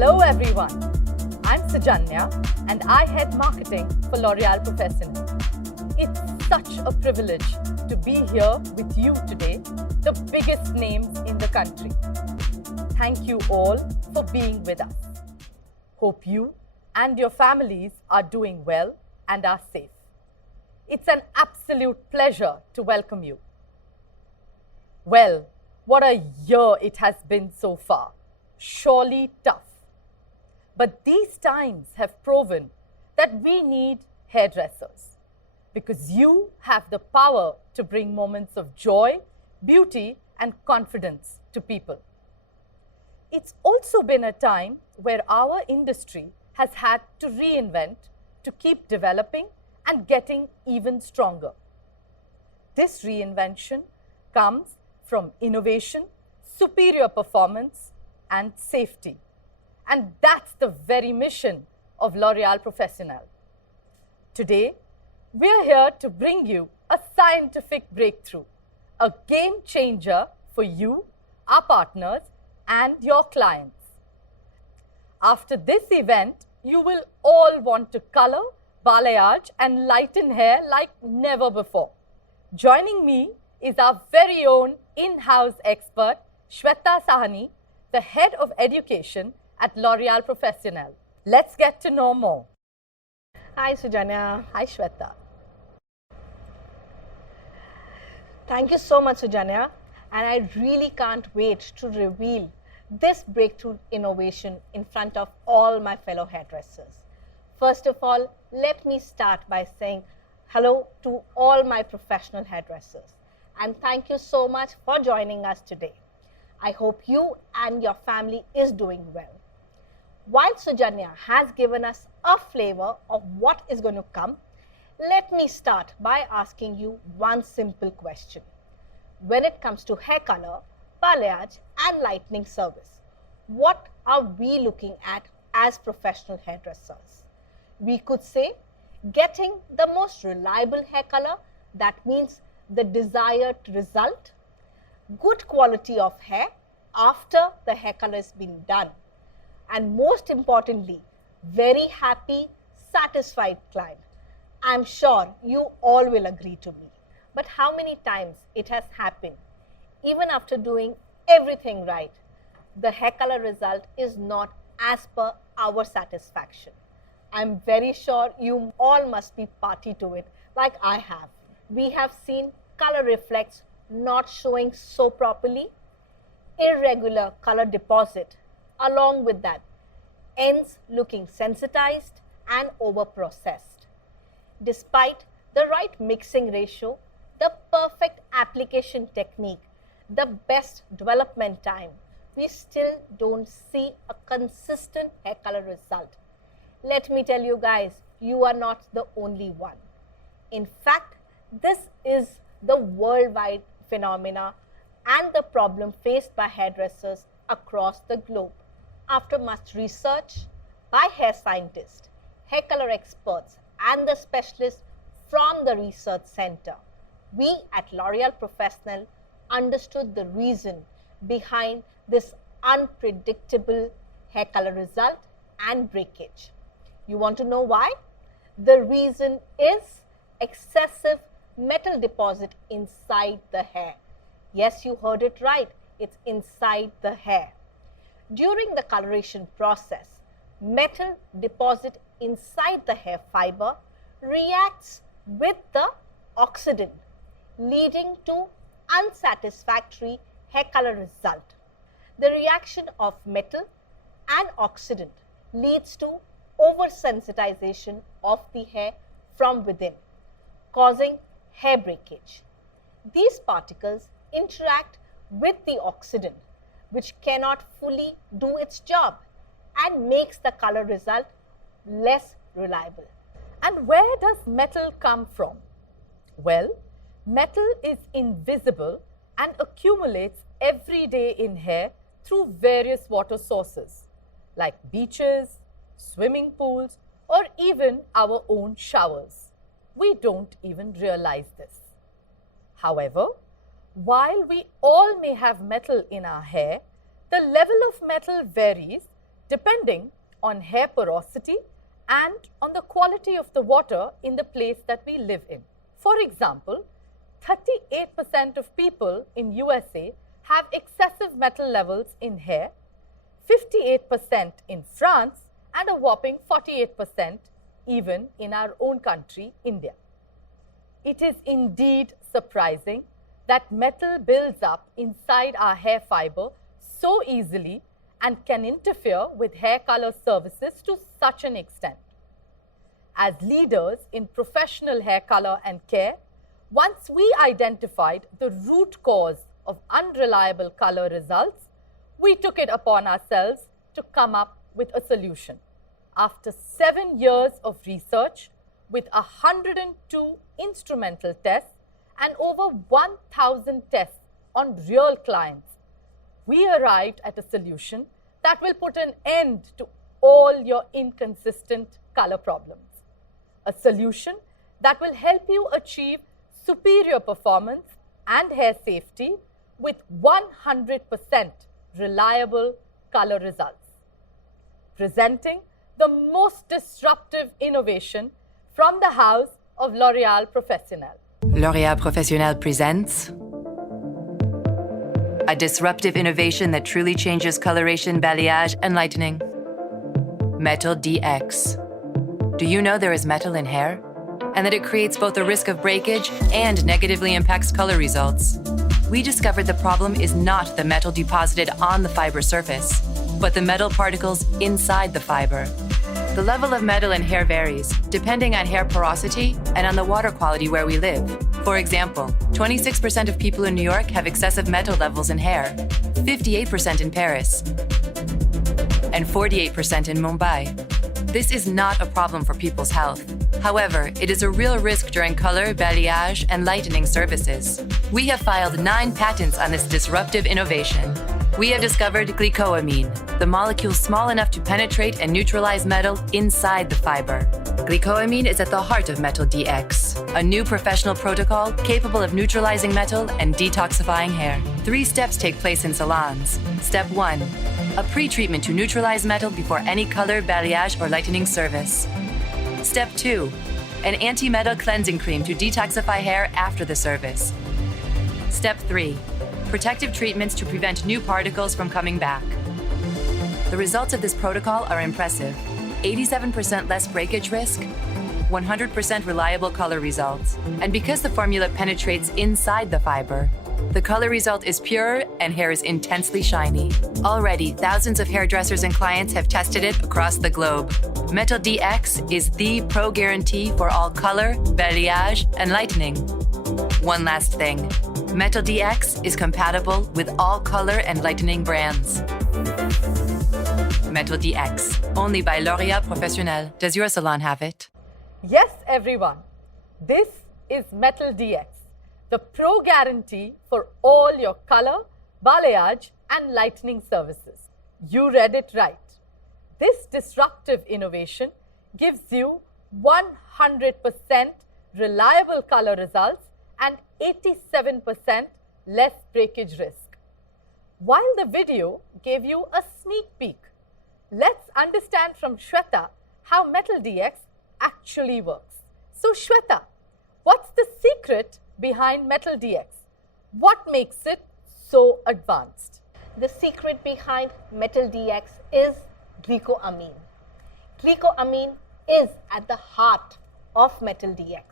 Hello everyone, I'm Sujanya and I head marketing for L'Oréal Professionnel. It's such a privilege to be here with you today, the biggest names in the country. Thank you all for being with us. Hope you and your families are doing well and are safe. It's an absolute pleasure to welcome you. Well, what a year it has been so far. Surely tough. But these times have proven that we need hairdressers because you have the power to bring moments of joy, beauty, and confidence to people. It's also been a time where our industry has had to reinvent to keep developing and getting even stronger. This reinvention comes from innovation, superior performance, and safety. And that's the very mission of L'Oréal Professionnel. Today, we're here to bring you a scientific breakthrough, a game changer for you, our partners, and your clients. After this event, you will all want to color, balayage, and lighten hair like never before. Joining me is our very own in-house expert, Shweta Sahani, the Head of Education at L'Oréal Professionnel. Let's get to know more. Hi Sujanya. Hi Shweta. Thank you so much Sujanya, and I really can't wait to reveal this breakthrough innovation in front of all my fellow hairdressers. First of all, let me start by saying hello to all my professional hairdressers and thank you so much for joining us today. I hope you and your family is doing well. While Sujanya has given us a flavor of what is going to come, let me start by asking you one simple question. When it comes to hair color, balayage and lightening service, what are we looking at as professional hairdressers? We could say getting the most reliable hair color, that means the desired result, good quality of hair after the hair color has been done, and most importantly, very happy, satisfied client. I'm sure you all will agree to me. But how many times it has happened, even after doing everything right, the hair color result is not as per our satisfaction. I'm very sure you all must be party to it like I have. We have seen color reflex not showing so properly, irregular color deposit, along with that, ends looking sensitized and over-processed. Despite the right mixing ratio, the perfect application technique, the best development time, we still don't see a consistent hair color result. Let me tell you guys, you are not the only one. In fact, this is the worldwide phenomena and the problem faced by hairdressers across the globe. After much research by hair scientists, hair color experts, and the specialists from the research center, we at L'Oréal Professionnel understood the reason behind this unpredictable hair color result and breakage. You want to know why? The reason is excessive metal deposit inside the hair. Yes, you heard it right. It's inside the hair. During the coloration process, metal deposit inside the hair fiber reacts with the oxidant, leading to unsatisfactory hair color result. The reaction of metal and oxidant leads to oversensitization of the hair from within, causing hair breakage. These particles interact with the oxidant, which cannot fully do its job and makes the color result less reliable. And where does metal come from? Well, metal is invisible and accumulates every day in hair through various water sources like beaches, swimming pools, or even our own showers. We don't even realize this. However, while we all may have metal in our hair, the level of metal varies depending on hair porosity and on the quality of the water in the place that we live in. For example, 38% of people in USA have excessive metal levels in hair, 58% in France, and a whopping 48% even in our own country, India. It is indeed surprising that metal builds up inside our hair fiber so easily and can interfere with hair color services to such an extent. As leaders in professional hair color and care, once we identified the root cause of unreliable color results, we took it upon ourselves to come up with a solution. After 7 years of research, with 102 instrumental tests and over 1,000 tests on real clients, we arrived at a solution that will put an end to all your inconsistent color problems. A solution that will help you achieve superior performance and hair safety with 100% reliable color results. Presenting the most disruptive innovation from the house of L'Oréal Professionnel. L'Oréal Professionnel presents a disruptive innovation that truly changes coloration, balayage, and lightening. Metal DX. Do you know there is metal in hair? And that it creates both a risk of breakage and negatively impacts color results. We discovered the problem is not the metal deposited on the fiber surface, but the metal particles inside the fiber. The level of metal in hair varies, depending on hair porosity and on the water quality where we live. For example, 26% of people in New York have excessive metal levels in hair, 58% in Paris, and 48% in Mumbai. This is not a problem for people's health. However, it is a real risk during color, balayage, and lightening services. We have filed 9 patents on this disruptive innovation. We have discovered glycoamine, the molecule small enough to penetrate and neutralize metal inside the fiber. Glycoamine is at the heart of Metal DX, a new professional protocol capable of neutralizing metal and detoxifying hair. 3 steps take place in salons. Step 1, a pre-treatment to neutralize metal before any color, balayage, or lightening service. Step 2, an anti-metal cleansing cream to detoxify hair after the service. Step 3, protective treatments to prevent new particles from coming back. The results of this protocol are impressive. 87% less breakage risk, 100% reliable color results. And because the formula penetrates inside the fiber, the color result is pure and hair is intensely shiny. Already, thousands of hairdressers and clients have tested it across the globe. Metal DX is the pro guarantee for all color, balayage, and lightening. One last thing. Metal DX is compatible with all color and lightening brands. Metal DX, only by L'Oréal Professionnel. Does your salon have it? Yes, everyone. This is Metal DX, the pro guarantee for all your color, balayage, and lightening services. You read it right. This disruptive innovation gives you 100% reliable color results and 87% less breakage risk. While the video gave you a sneak peek, let's understand from Shweta how Metal DX actually works. So Shweta, what's the secret behind Metal DX? What makes it so advanced? The secret behind Metal DX is glycoamine. Glycoamine is at the heart of Metal DX.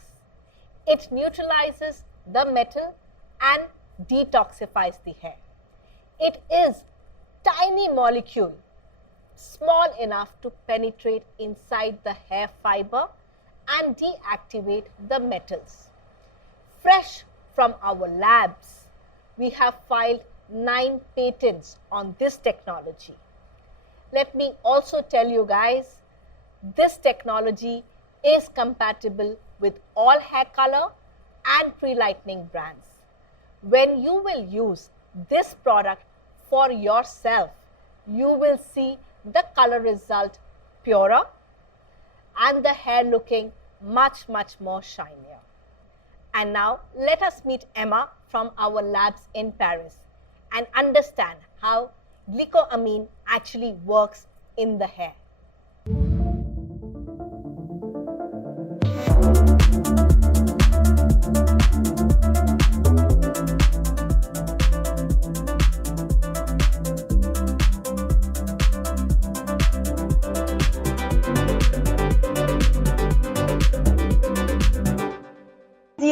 It neutralizes the metal and detoxifies the hair. It is tiny molecule, small enough to penetrate inside the hair fiber and deactivate the metals. Fresh from our labs, we have filed 9 patents on this technology. Let me also tell you guys, this technology is compatible with all hair color and pre-lightening brands. When you will use this product for yourself, you will see the color result purer and the hair looking much more shinier. And now let us meet Emma from our labs in Paris and understand how glycoamine actually works in the hair.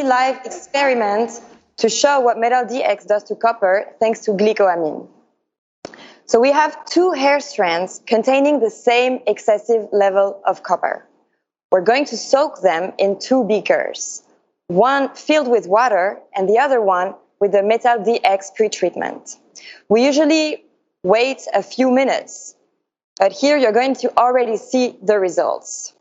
Live experiment to show what metal DX does to copper thanks to glycoamine. So we have two hair strands containing the same excessive level of copper. We're going to soak them in two beakers, one filled with water and the other one with the metal DX pretreatment. We usually wait a few minutes, but here you're going to already see the results.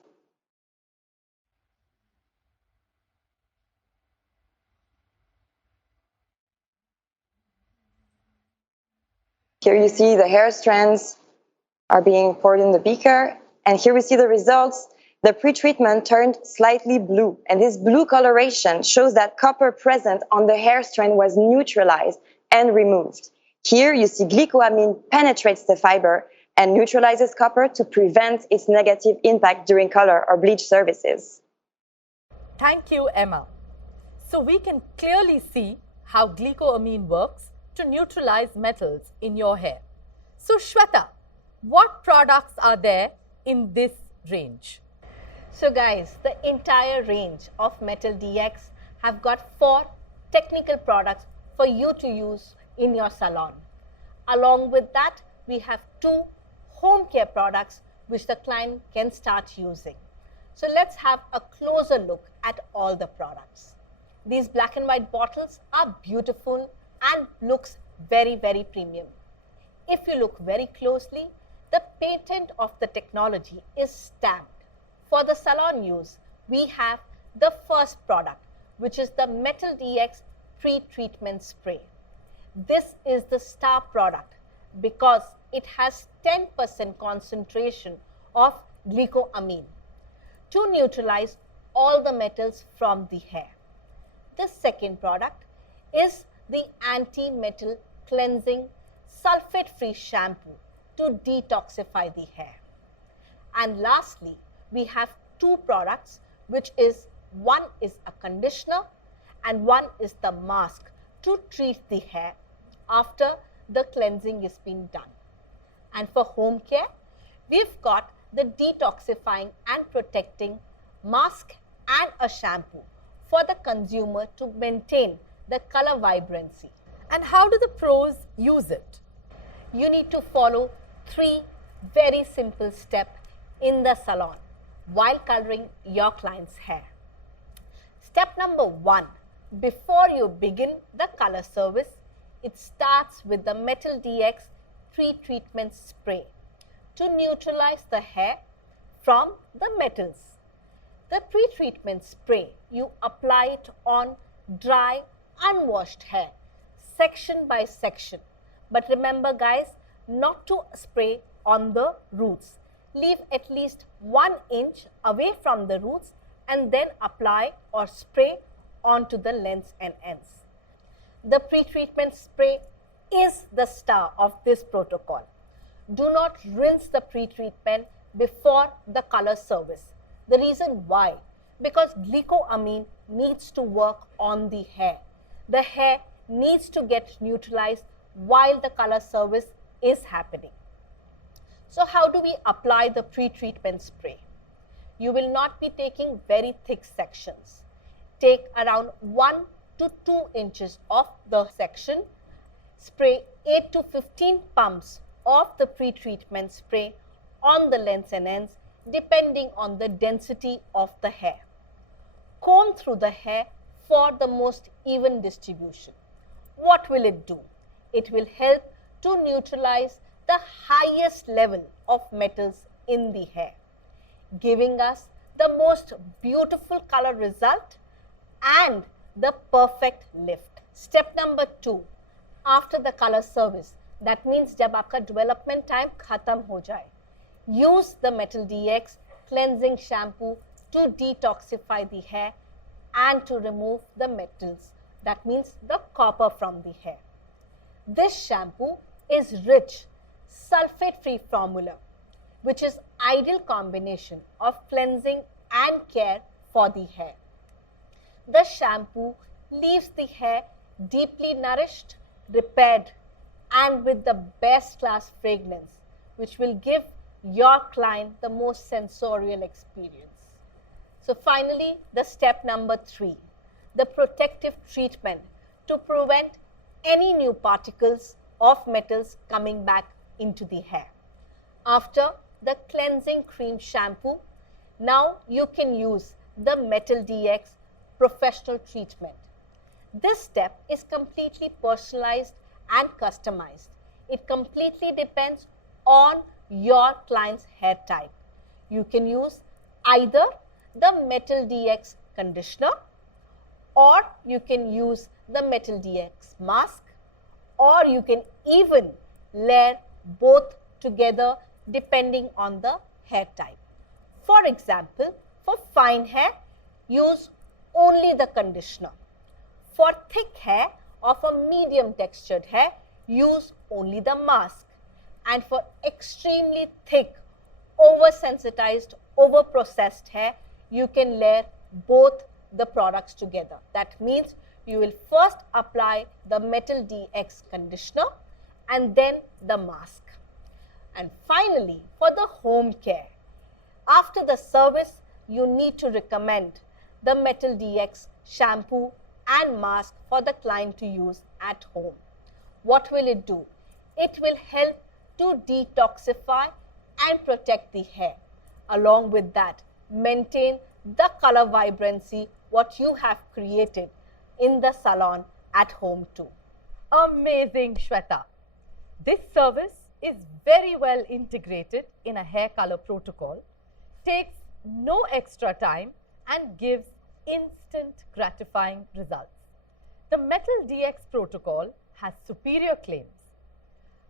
Here you see the hair strands are being poured in the beaker, and here we see the results. The pretreatment turned slightly blue, and this blue coloration shows that copper present on the hair strand was neutralized and removed. Here you see glycoamine penetrates the fiber and neutralizes copper to prevent its negative impact during color or bleach services. Thank you, Emma. So we can clearly see how glycoamine works to neutralize metals in your hair. So Shweta, what products are there in this range? So guys, the entire range of Metal DX have got 4 technical products for you to use in your salon. Along with that, we have 2 home care products which the client can start using. So let's have a closer look at all the products. These black and white bottles are beautiful and looks very, very premium. If you look very closely, the patent of the technology is stamped. For the salon use, we have the first product, which is the Metal DX pre-treatment spray. This is the star product because it has 10% concentration of glycoamine to neutralize all the metals from the hair. The second product is the anti-metal cleansing sulfate-free shampoo to detoxify the hair. And lastly, we have 2 products, which is one is a conditioner and one is the mask to treat the hair after the cleansing is being done. And for home care, we've got the detoxifying and protecting mask and a shampoo for the consumer to maintain the color vibrancy. And how do the pros use it? You need to follow 3 very simple steps in the salon while coloring your client's hair. Step number 1, before you begin the color service, it starts with the Metal DX pre-treatment spray to neutralize the hair from the metals. The pre-treatment spray, you apply it on dry, unwashed hair, section by section. But remember guys, not to spray on the roots. Leave at least 1 inch away from the roots and then apply or spray onto the lengths and ends. The pre-treatment spray is the star of this protocol. Do not rinse the pre-treatment before the color service. The reason why? Because glycoamine needs to work on the hair. The hair needs to get neutralized while the color service is happening. So how do we apply the pre-treatment spray? You will not be taking very thick sections. Take around 1 to 2 inches of the section. Spray 8 to 15 pumps of the pre-treatment spray on the lengths and ends depending on the density of the hair. Comb through the hair for the most even distribution. What will it do? It will help to neutralize the highest level of metals in the hair, giving us the most beautiful color result and the perfect lift. Step number 2, after the color service, that means जब आपका development time खत्म हो जाए, use the Metal DX cleansing shampoo to detoxify the hair and to remove the metals, that means the copper from the hair. This shampoo is rich, sulfate-free formula. which is ideal combination of cleansing and care for the hair. The shampoo leaves the hair deeply nourished, repaired, and with the best class fragrance, which will give your client the most sensorial experience. So finally, the step number 3, the protective treatment to prevent any new particles of metals coming back into the hair. After the cleansing cream shampoo, now you can use the Metal DX professional treatment. This step is completely personalized and customized. It completely depends on your client's hair type. You can use either the Metal DX conditioner, or you can use the Metal DX mask, or you can even layer both together depending on the hair type. For example, for fine hair, use only the conditioner. For thick hair or for medium textured hair, use only the mask. And for extremely thick, oversensitized, overprocessed hair, you can layer both the products together. That means you will first apply the Metal DX conditioner and then the mask. And finally, for the home care, after the service, you need to recommend the Metal DX shampoo and mask for the client to use at home. What will it do? It will help to detoxify and protect the hair. Along with that, maintain the color vibrancy what you have created in the salon at home too. Amazing, Shweta. This service is very well integrated in a hair color protocol, takes no extra time and gives instant gratifying results. The Metal DX protocol has superior claims.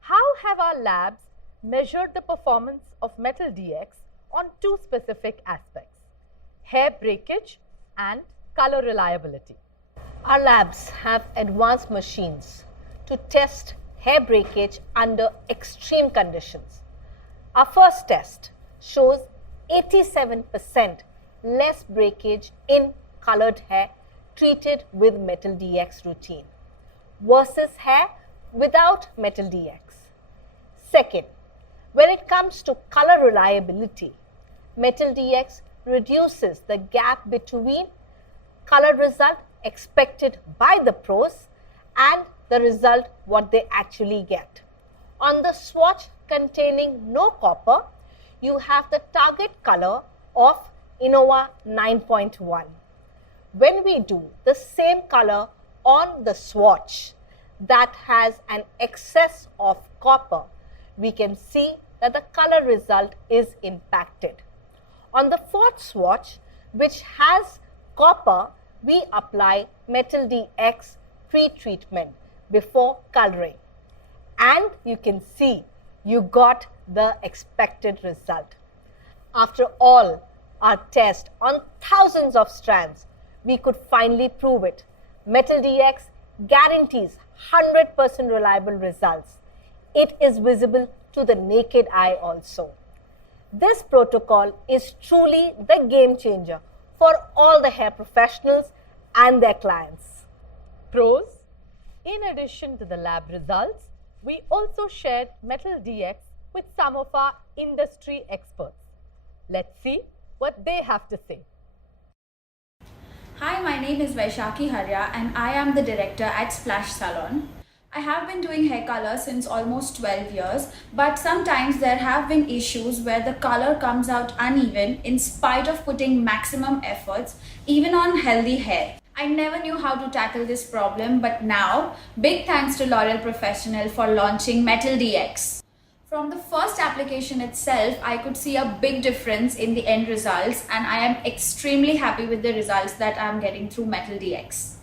How have our labs measured the performance of Metal DX on 2 specific aspects: hair breakage and color reliability? Our labs have advanced machines to test hair breakage under extreme conditions. Our first test shows 87% less breakage in colored hair treated with Metal DX routine versus hair without Metal DX. Second, when it comes to color reliability, Metal DX reduces the gap between color result expected by the pros and the result what they actually get. On the swatch containing no copper, you have the target color of Innova 9.1. When we do the same color on the swatch that has an excess of copper, we can see that the color result is impacted. On the fourth swatch, which has copper, we apply Metal DX pre-treatment before coloring. And you can see you got the expected result. After all our test on thousands of strands, we could finally prove it. Metal DX guarantees 100% reliable results. It is visible to the naked eye also. This protocol is truly the game changer for all the hair professionals and their clients. Pros: in addition to the lab results, we also shared Metal DX with some of our industry experts. Let's see what they have to say. Hi, my name is Vaishakhi Harya and I am the director at Splash Salon. I have been doing hair color since almost 12 years, but sometimes there have been issues where the color comes out uneven in spite of putting maximum efforts, even on healthy hair. I never knew how to tackle this problem, but now, big thanks to L'Oreal Professional for launching Metal DX. From the first application itself, I could see a big difference in the end results, and I am extremely happy with the results that I am getting through Metal DX.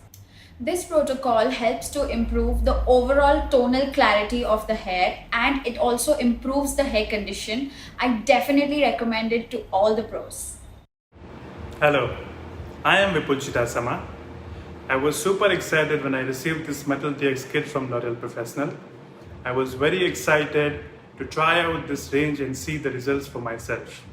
This protocol helps to improve the overall tonal clarity of the hair, and it also improves the hair condition. I definitely recommend it to all the pros. Hello, I am Vipul Chitasama. I was super excited when I received this Metal DX kit from L'Oreal Professional. I was very excited to try out this range and see the results for myself.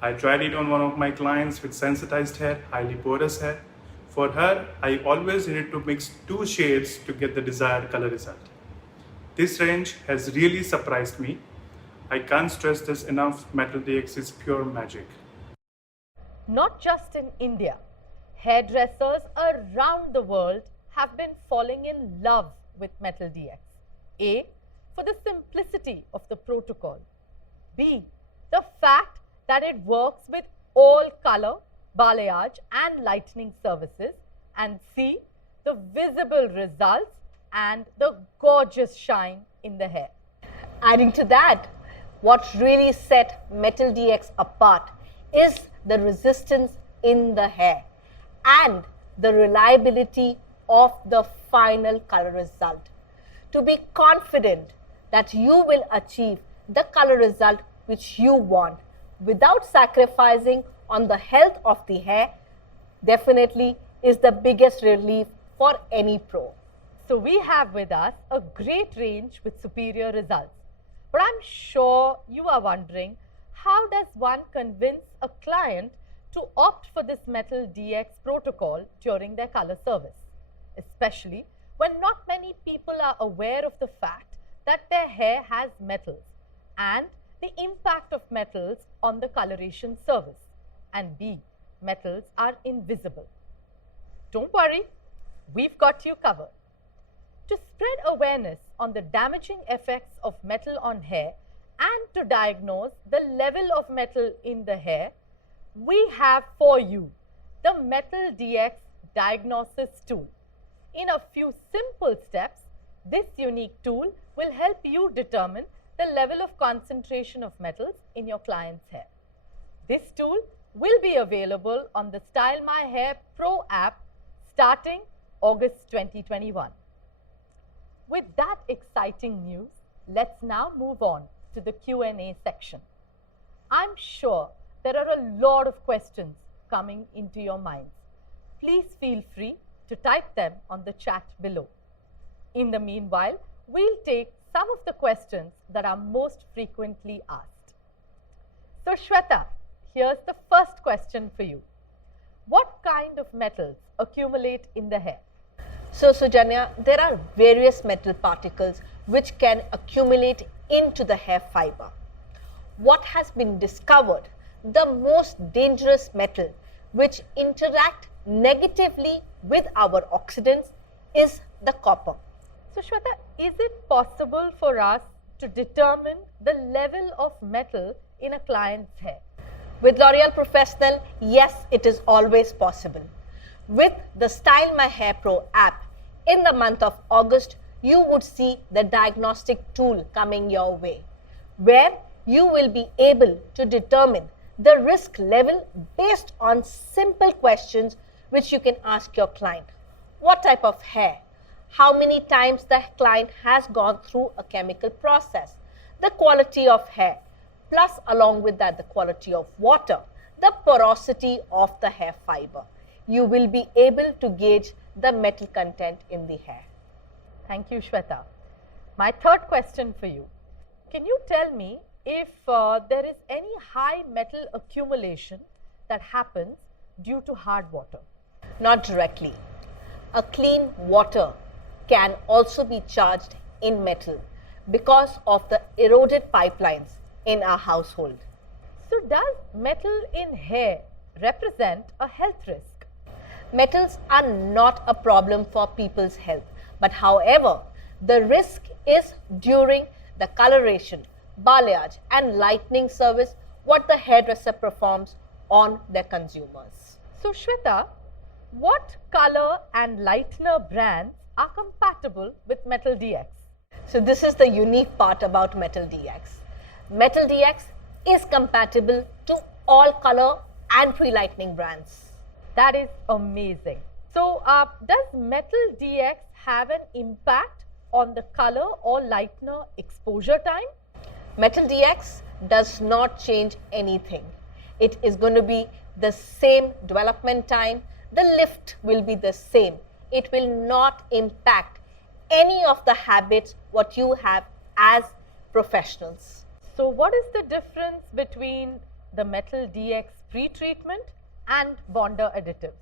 I tried it on one of my clients with sensitized hair, highly porous hair. For her, I always needed to mix 2 shades to get the desired color result. This range has really surprised me. I can't stress this enough, Metal DX is pure magic. Not just in India, hairdressers around the world have been falling in love with Metal DX. A, for the simplicity of the protocol. B, the fact that it works with all color, balayage and lightening services. And C, the visible results and the gorgeous shine in the hair. Adding to that, what really set Metal DX apart is the resistance in the hair and the reliability of the final color result. To be confident that you will achieve the color result which you want without sacrificing on the health of the hair definitely is the biggest relief for any pro. So we have with us a great range with superior results. But I'm sure you are wondering, how does one convince a client to opt for this Metal DX protocol during their color service? Especially when not many people are aware of the fact that their hair has metals and the impact of metals on the coloration service. And B, metals are invisible. Don't worry, we've got you covered. To spread awareness on the damaging effects of metal on hair and to diagnose the level of metal in the hair, we have for you the Metal DX diagnosis tool. In a few simple steps, this unique tool will help you determine the level of concentration of metals in your client's hair. This tool will be available on the Style My Hair Pro app starting August 2021. With that exciting news, let's now move on to the Q&A section. I'm sure there are a lot of questions coming into your minds. Please feel free to type them on the chat below. In the meanwhile, we'll take some of the questions that are most frequently asked. So Shweta, here's the first question for you. What kind of metals accumulate in the hair? So Sujanya, there are various metal particles which can accumulate into the hair fiber. What has been discovered, the most dangerous metal which interact negatively with our oxidants is the copper. So Shweta, is it possible for us to determine the level of metal in a client's hair? With L'Oreal Professional, yes, it is always possible. With the Style My Hair Pro app, in the month of August, you would see the diagnostic tool coming your way, where you will be able to determine the risk level based on simple questions which you can ask your client. What type of hair? How many times the client has gone through a chemical process? The quality of hair, plus along with that the quality of water, the porosity of the hair fiber. You will be able to gauge the metal content in the hair. Thank you, Shweta. My third question for you. Can you tell me if there is any high metal accumulation that happens due to hard water? Not directly. A clean water can also be charged in metal because of the eroded pipelines in our household. So does metal in hair represent a health risk? Metals are not a problem for people's health, but however, the risk is during the coloration, balayage and lightening service what the hairdresser performs on their consumers. So Shweta, what color and lightener brands are compatible with Metal DX? So this is the unique part about Metal DX. Metal DX is compatible to all color and pre-lightening brands. That is amazing. So does Metal DX have an impact on the color or lightener exposure time? Metal DX does not change anything. It is going to be the same development time. The lift will be the same. It will not impact any of the habits what you have as professionals. So what is the difference between the Metal DX pre-treatment and bonder additives?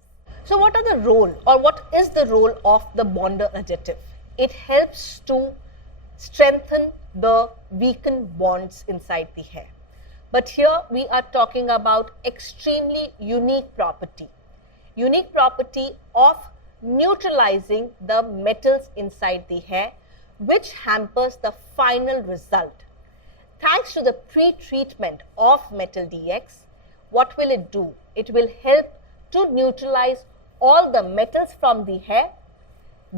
So what are the role or what is the role of the bonder additive? It helps to strengthen the weakened bonds inside the hair. But here we are talking about extremely unique property of neutralizing the metals inside the hair, which hampers the final result. Thanks to the pre-treatment of Metal DX, what will it do? It will help to neutralize all the metals from the hair,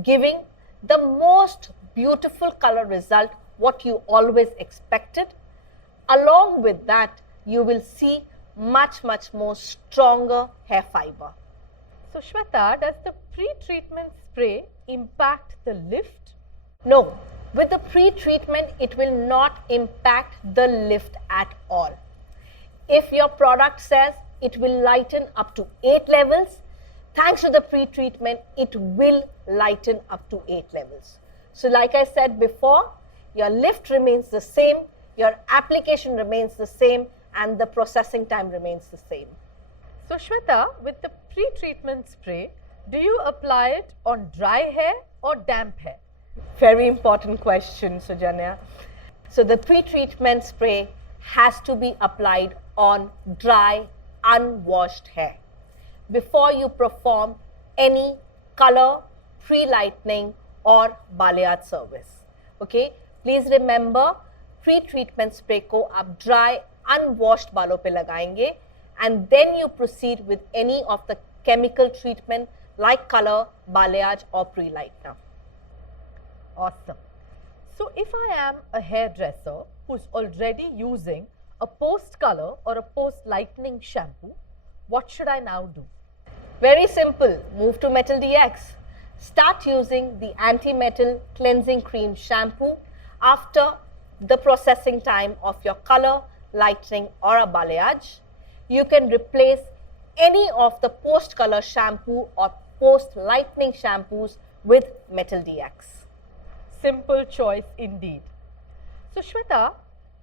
giving the most beautiful color result what you always expected. Along with that, you will see much more stronger hair fiber. So Shweta, does the pre-treatment spray impact the lift? No, with the pre-treatment, it will not impact the lift at all. If your product says it will lighten up to 8 levels, thanks to the pre-treatment, it will lighten up to 8 levels. So like I said before, your lift remains the same, your application remains the same, and the processing time remains the same. So Shweta, with the pre-treatment spray, do you apply it on dry hair or damp hair? Very important question, Sujanya. So the pre-treatment spray has to be applied on dry, unwashed hair before you perform any color, pre-lightening or balayage service. Okay, please remember, pre-treatment spray को आप dry, unwashed बालों पे लगाएंगे, and then you proceed with any of the chemical treatment like color, balayage or pre-lightener. Awesome. So if I am a hairdresser who's already using a post-color or a post-lightening shampoo, what should I now do? Very simple. Move to Metal DX. Start using the anti-metal cleansing cream shampoo after the processing time of your color, lightening or a balayage. You can replace any of the post-color shampoo or post-lightening shampoos with Metal DX. Simple choice indeed. So Shweta,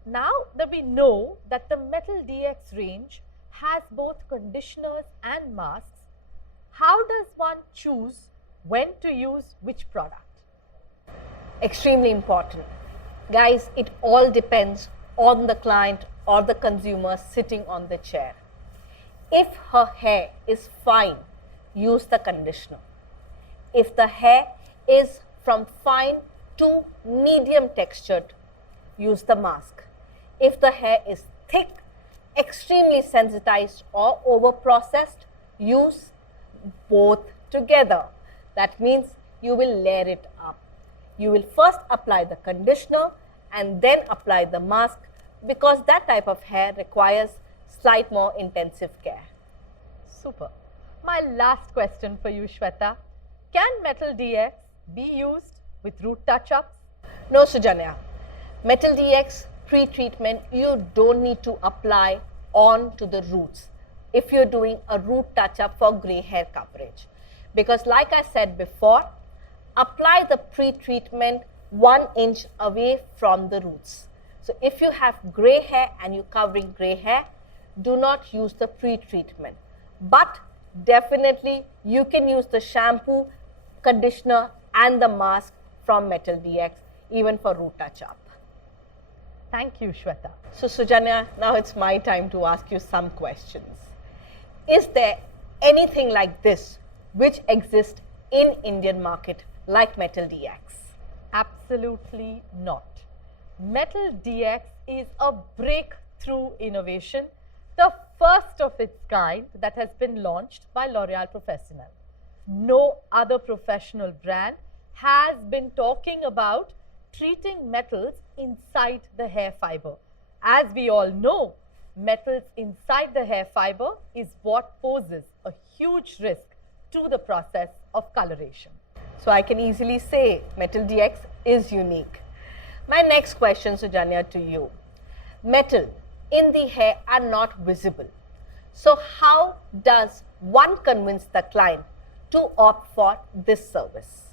now that we know that the Metal DX range has both conditioners and masks, how does one choose when to use which product? Extremely important. Guys, it all depends on the client or the consumer sitting on the chair. If her hair is fine, use the conditioner. If the hair is from fine to medium textured, use the mask. If the hair is thick, extremely sensitized or over processed, use both together. That means you will layer it up. You will first apply the conditioner and then apply the mask, because that type of hair requires slight more intensive care. Super. My last question for you, Shweta. Can Metal DX be used with root touch-ups? No, Sujanya. Metal DX pre-treatment, you don't need to apply on to the roots if you're doing a root touch-up for grey hair coverage. Because like I said before, apply the pre-treatment 1 inch away from the roots. So if you have grey hair and you're covering grey hair, do not use the pre-treatment. But definitely you can use the shampoo, conditioner and the mask from Metal DX even for root touch-up. Thank you, Shweta. So Sujanya, now it's my time to ask you some questions. Is there anything like this which exists in Indian market like Metal DX? Absolutely not. Metal DX is a breakthrough innovation, the first of its kind that has been launched by L'Oréal Professionnel. No other professional brand has been talking about treating metals inside the hair fiber. As we all know, metals inside the hair fiber is what poses a huge risk to the process of coloration. So I can easily say Metal DX is unique. My next question, Sujanya, to you. Metal in the hair are not visible. So how does one convince the client to opt for this service?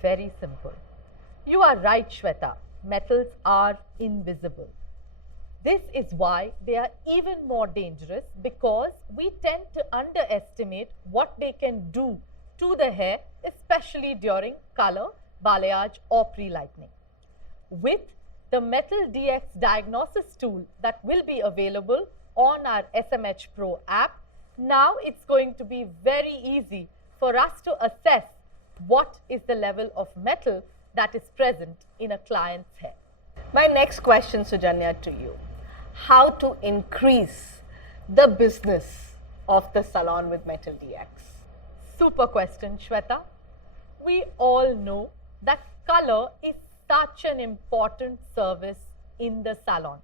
Very simple. You are right, Shweta. metals are invisible. This is why they are even more dangerous, because we tend to underestimate what they can do to the hair, especially during color, balayage or pre-lightening. With the Metal DX diagnosis tool that will be available on our SMH Pro app, now it's going to be very easy for us to assess what is the level of metal that is present in a client's hair. My next question, Sujanya, to you. How to increase the business of the salon with Metal DX? Super question, Shweta. We all know that color is such an important service in the salon.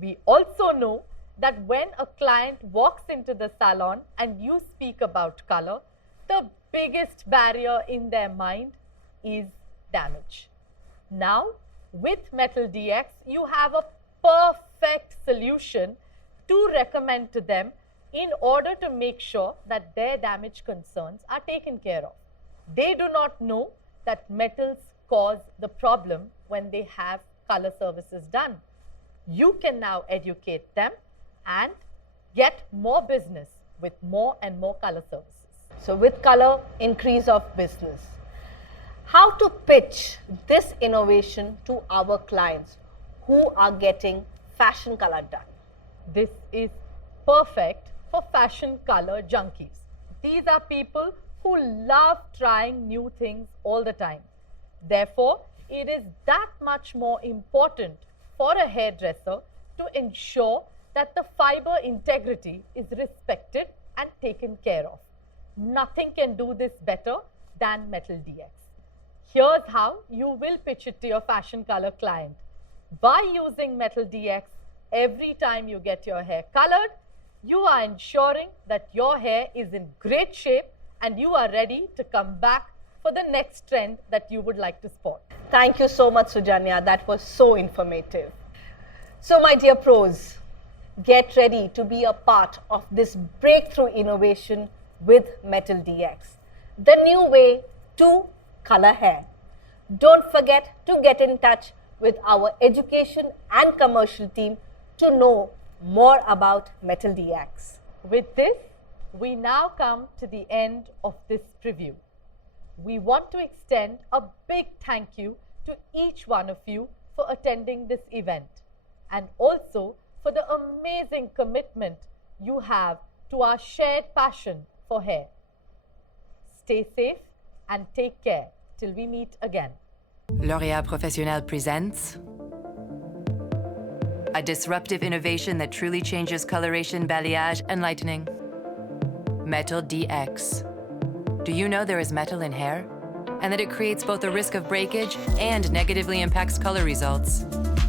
We also know that when a client walks into the salon and you speak about color, the biggest barrier in their mind is damage. Now, with Metal DX, you have a perfect solution to recommend to them in order to make sure that their damage concerns are taken care of. They do not know that metals cause the problem when they have color services done. You can now educate them and get more business with more and more color services. So with color, increase of business. How to pitch this innovation to our clients who are getting fashion color done? This is perfect for fashion color junkies. These are people who love trying new things all the time. Therefore, it is that much more important for a hairdresser to ensure that the fiber integrity is respected and taken care of. Nothing can do this better than Metal DX. Here's how you will pitch it to your fashion color client. By using Metal DX, every time you get your hair colored, you are ensuring that your hair is in great shape and you are ready to come back for the next trend that you would like to spot. Thank you so much, Sujanya. That was so informative. So, my dear pros, get ready to be a part of this breakthrough innovation with Metal DX, the new way to color hair. Don't forget to get in touch with our education and commercial team to know more about Metal DX. With this, we now come to the end of this preview. We want to extend a big thank you to each one of you for attending this event and also for the amazing commitment you have to our shared passion for hair. Stay safe and take care till we meet again. L'Oréal Professionnel presents a disruptive innovation that truly changes coloration, balayage, and lightening. Metal DX. Do you know there is metal in hair? And that it creates both a risk of breakage and negatively impacts color results?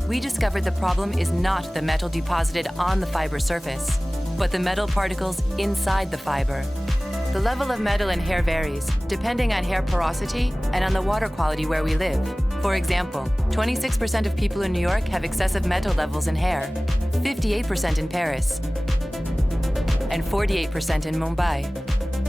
We discovered the problem is not the metal deposited on the fiber surface, but the metal particles inside the fiber. The level of metal in hair varies, depending on hair porosity and on the water quality where we live. For example, 26% of people in New York have excessive metal levels in hair, 58% in Paris, and 48% in Mumbai.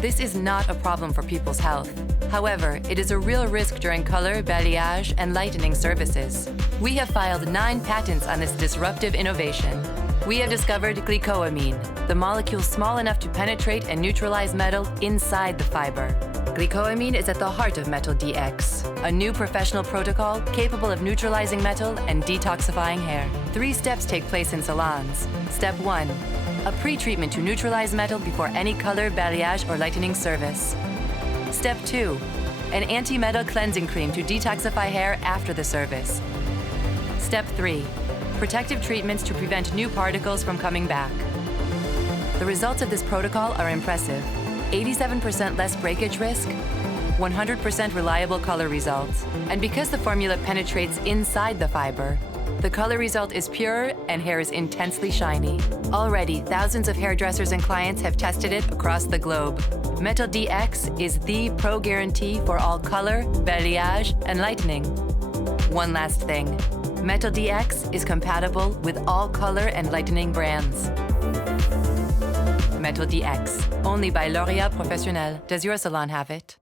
This is not a problem for people's health. However, it is a real risk during color, balayage, and lightening services. We have filed 9 patents on this disruptive innovation. We have discovered glycoamine, the molecule small enough to penetrate and neutralize metal inside the fiber. Glycoamine is at the heart of Metal DX, a new professional protocol capable of neutralizing metal and detoxifying hair. 3 steps take place in salons. Step 1, a pre-treatment to neutralize metal before any color, balayage, or lightening service. Step 2, an anti-metal cleansing cream to detoxify hair after the service. Step 3, protective treatments to prevent new particles from coming back. The results of this protocol are impressive. 87% less breakage risk, 100% reliable color results. And because the formula penetrates inside the fiber, the color result is pure and hair is intensely shiny. Already, thousands of hairdressers and clients have tested it across the globe. Metal DX is the pro guarantee for all color, balayage, and lightening. One last thing. Metal DX is compatible with all color and lightening brands. Metal DX, only by L'Oréal Professionnel. Does your salon have it?